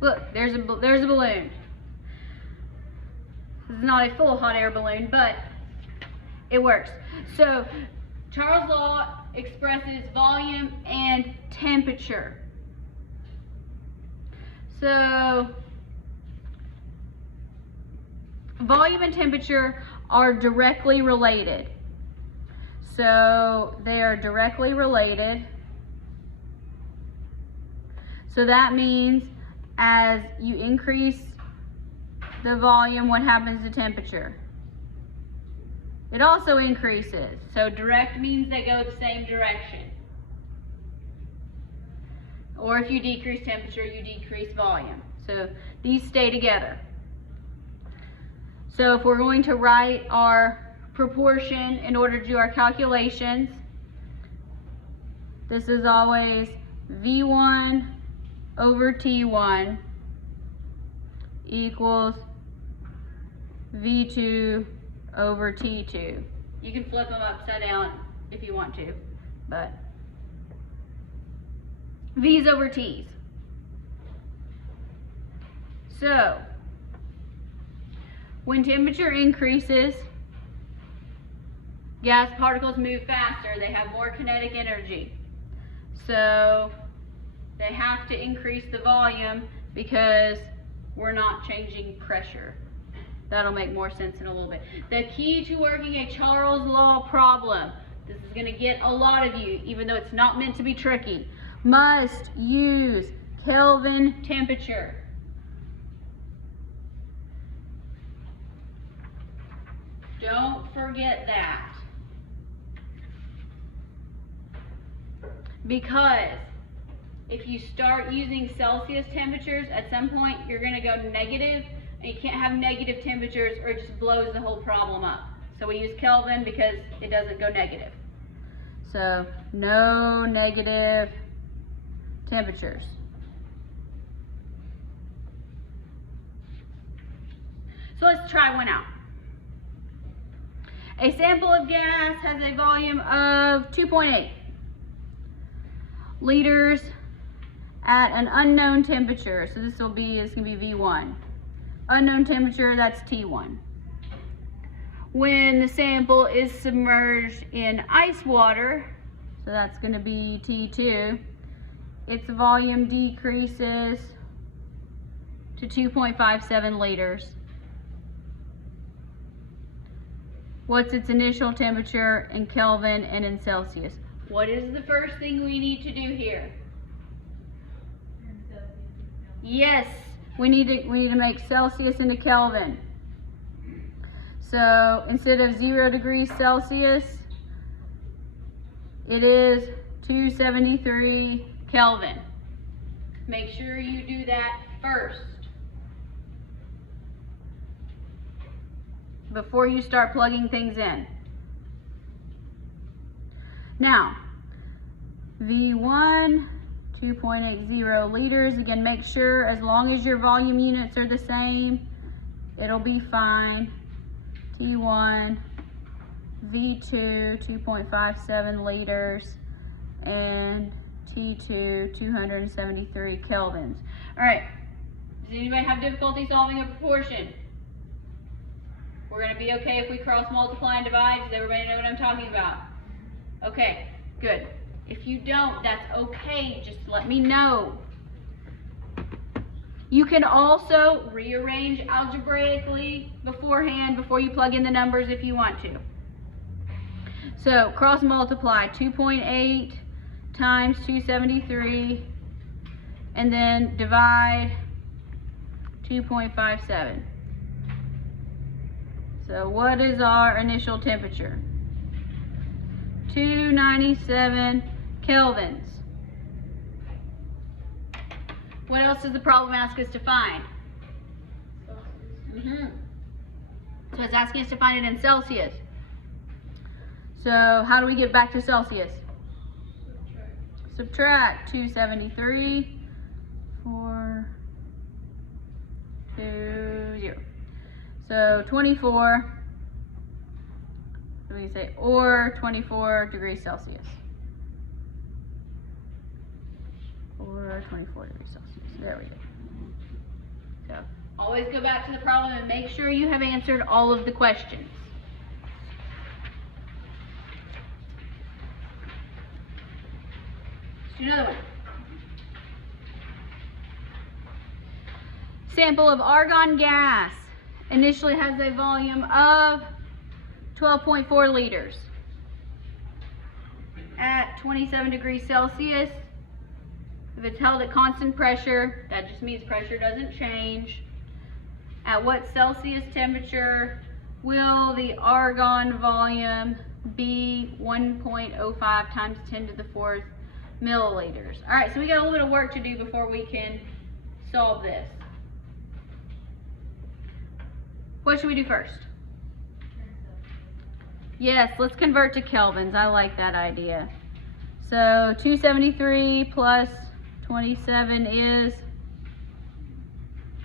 Look, there's a balloon. This is not a full hot air balloon, but it works. So Charles' law expresses volume and temperature. So volume and temperature are directly related. So they are directly related. So that means as you increase the volume, what happens to temperature? It also increases. So direct means they go the same direction. Or if you decrease temperature, you decrease volume. So these stay together. So if we're going to write our proportion in order to do our calculations, this is always V1 over T1 equals V2 over T2. You can flip them upside down if you want to, but V's over T's. So when temperature increases, gas particles move faster. They have more kinetic energy. So they have to increase the volume because we're not changing pressure. That'll make more sense in a little bit. The key to working a Charles' law problem, this is going to get a lot of you, even though it's not meant to be tricky, must use Kelvin temperature. Don't forget that. Because if you start using Celsius temperatures, at some point you're going to go negative, and you can't have negative temperatures or it just blows the whole problem up. So we use Kelvin because it doesn't go negative. So no negative temperatures. So let's try one out. A sample of gas has a volume of 2.8 liters at an unknown temperature. So this will be, it's going to be V1. Unknown temperature, that's T1. When the sample is submerged in ice water, so that's going to be T2, its volume decreases to 2.57 liters. What's its initial temperature in Kelvin and in Celsius? What is the first thing we need to do here? Yes, we need to make Celsius into Kelvin. So instead of 0 degrees Celsius, it is 273 Kelvin. Make sure you do that first before you start plugging things in. Now, V1, 2.80 liters. Again, make sure as long as your volume units are the same, it'll be fine. T1, V2, 2.57 liters, and T2, 273 kelvins. All right, does anybody have difficulty solving a proportion? We're going to be okay if we cross multiply and divide. Does everybody know what I'm talking about? Okay, good. If you don't, that's okay. Just let me know. You can also rearrange algebraically beforehand before you plug in the numbers if you want to. So cross multiply 2.8 times 273 and then divide 2.57. So what is our initial temperature? 297 kelvins. What else does the problem ask us to find? So it's asking us to find it in Celsius. So how do we get back to Celsius? Subtract 273, 4, 2, 0. So 24, we can say, or 24 degrees Celsius. Or 24 degrees Celsius. There we go. So always go back to the problem and make sure you have answered all of the questions. Let's do another one. Sample of argon gas initially has a volume of 12.4 liters. At 27 degrees Celsius, if it's held at constant pressure, that just means pressure doesn't change. At what Celsius temperature will the argon volume be 1.05 times 10 to the 4th milliliters? All right, so we got a little bit of work to do before we can solve this. What should we do first? Yes, let's convert to kelvins. I like that idea. So 273 plus 27 is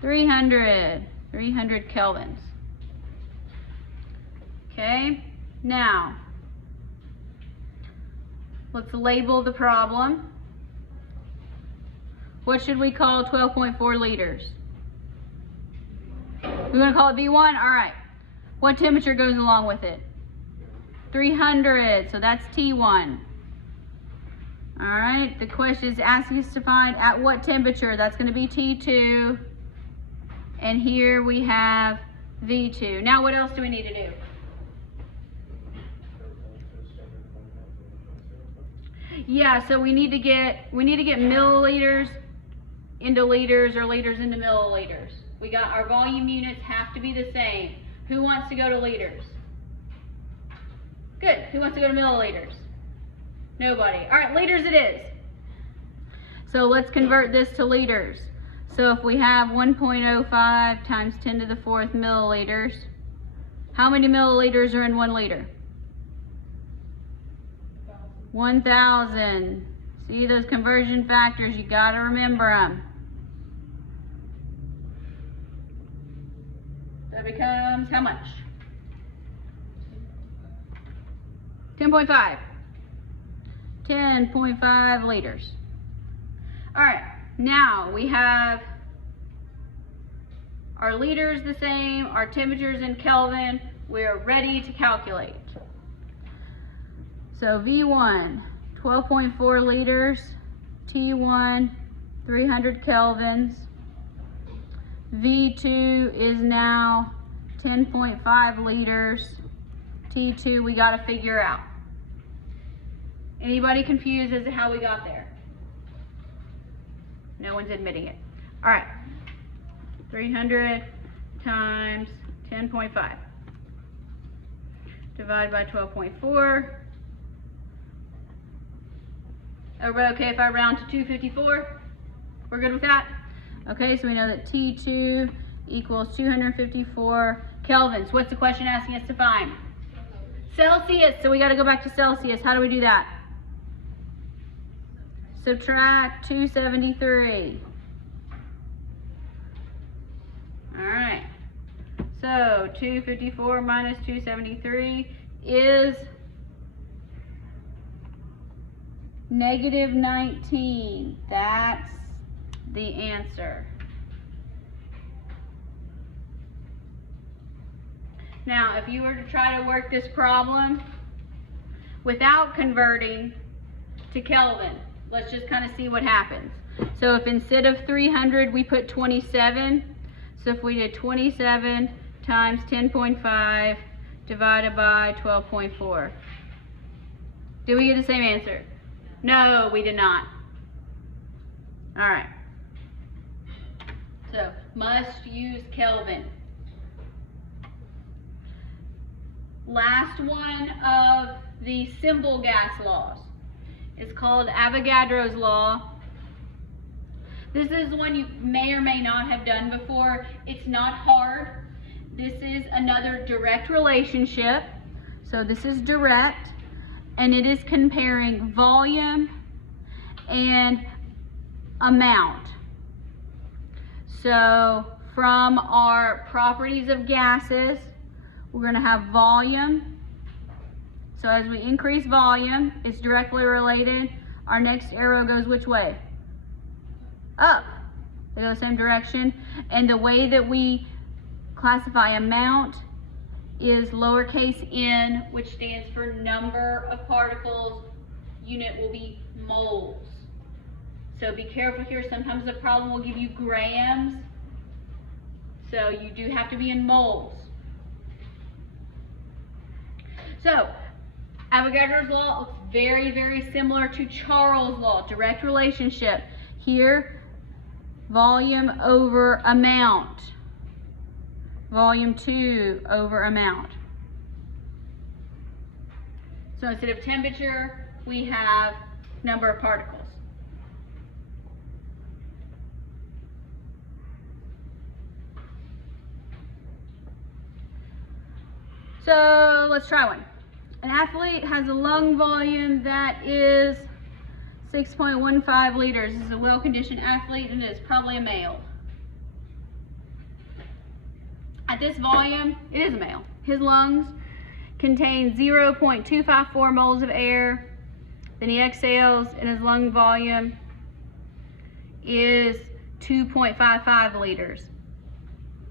300 kelvins. Okay, now let's label the problem. What should we call 12.4 liters? We're going to call it V1? All right. What temperature goes along with it? 300, so that's T1. All right, the question is asking us to find at what temperature. That's going to be T2. And here we have V2. Now what else do we need to do? Yeah, so we need to get milliliters into liters or liters into milliliters. We got our volume units have to be the same. Who wants to go to liters? Good. Who wants to go to milliliters? Nobody. All right, liters it is. So let's convert this to liters. So if we have 1.05 times 10 to the 4th milliliters, how many milliliters are in 1 liter? 1,000. See those conversion factors, you got to remember them. That becomes how much? 10.5. 10.5 liters. All right, now we have our liters the same, our temperatures in Kelvin. We're ready to calculate. So V1, 12.4 liters, T1, 300 kelvins. V2 is now 10.5 liters. T2 we got to figure out. Anybody confused as to how we got there? No one's admitting it. All right, 300 times 10.5 divided by 12.4. Everybody okay if I round to 254? We're good with that? Okay, so we know that T2 equals 254 kelvins. What's the question asking us to find? Celsius. So we got to go back to Celsius. How do we do that? Subtract 273. All right. So 254 minus 273 is -19. That's the answer. Now, if you were to try to work this problem without converting to Kelvin, let's just kind of see what happens. So if instead of 300 we put 27, so if we did 27 times 10.5 divided by 12.4, did we get the same answer? No, we did not. All right. So, must use Kelvin. Last one of the simple gas laws is called Avogadro's law. This is one you may or may not have done before. It's not hard. This is another direct relationship. So this is direct, and it is comparing volume and amount. So from our properties of gases, we're going to have volume. So as we increase volume, it's directly related. Our next arrow goes which way? Up. They go the same direction. And the way that we classify amount is lowercase n, which stands for number of particles. Unit will be moles. So be careful here. Sometimes the problem will give you grams. So you do have to be in moles. So Avogadro's law looks very, very similar to Charles' law, direct relationship. Here, volume over amount. Volume 2 over amount. So instead of temperature, we have number of particles. So let's try one. An athlete has a lung volume that is 6.15 liters. This is a well-conditioned athlete and is probably a male. At this volume, it is a male. His lungs contain 0.254 moles of air. Then he exhales and his lung volume is 2.55 liters.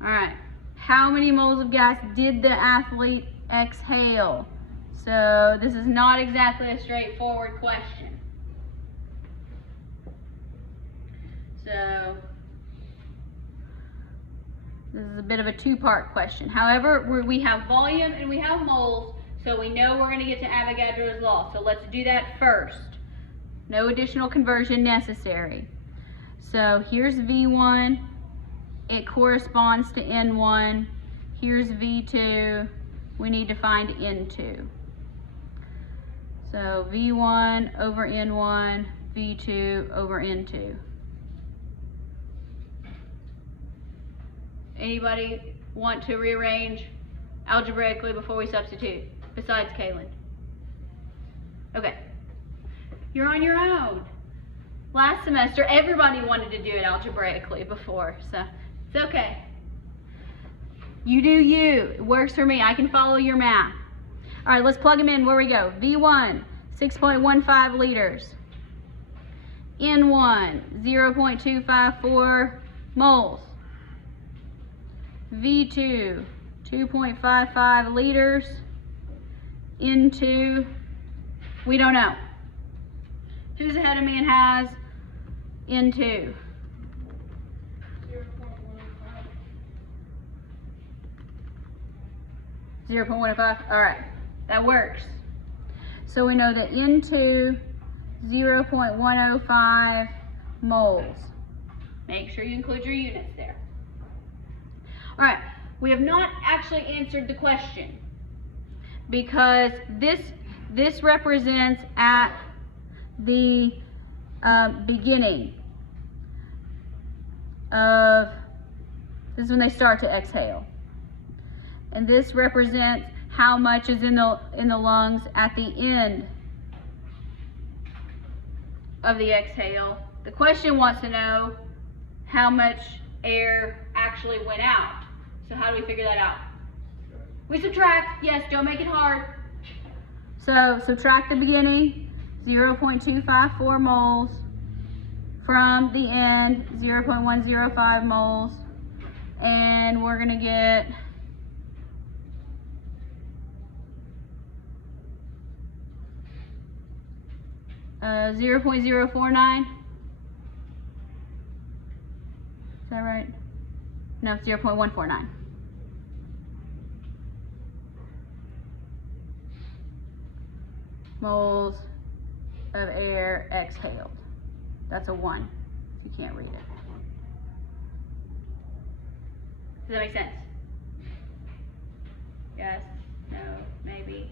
All right, how many moles of gas did the athlete exhale? So this is not exactly a straightforward question. So this is a bit of a two-part question. However, we have volume and we have moles, so we know we're going to get to Avogadro's law. So let's do that first. No additional conversion necessary. So here's V1. It corresponds to N1. Here's V2. We need to find N2. So V1 over N1, V2 over N2. Anybody want to rearrange algebraically before we substitute, besides Kaylin? Okay. You're on your own. Last semester, everybody wanted to do it algebraically before, so it's okay. You do you. It works for me. I can follow your math. All right, let's plug them in. Where we go? V1, 6.15 liters. N1, 0.254 moles. V2, 2.55 liters. N2, we don't know. Who's ahead of me and has N2? 0.15. All right, that works. So we know that N2, 0.105 moles. Make sure you include your units there. All right, we have not actually answered the question because this represents at the beginning of, this is when they start to exhale. And this represents how much is in the lungs at the end of the exhale. The question wants to know how much air actually went out. So how do we figure that out? We subtract. Yes, don't make it hard. So subtract the beginning, 0.254 moles, from the end, 0.105 moles, and we're gonna get 0.049. Is that right? No, 0.149. Moles of air exhaled. That's a 1. You can't read it. Does that make sense? Yes, no, maybe.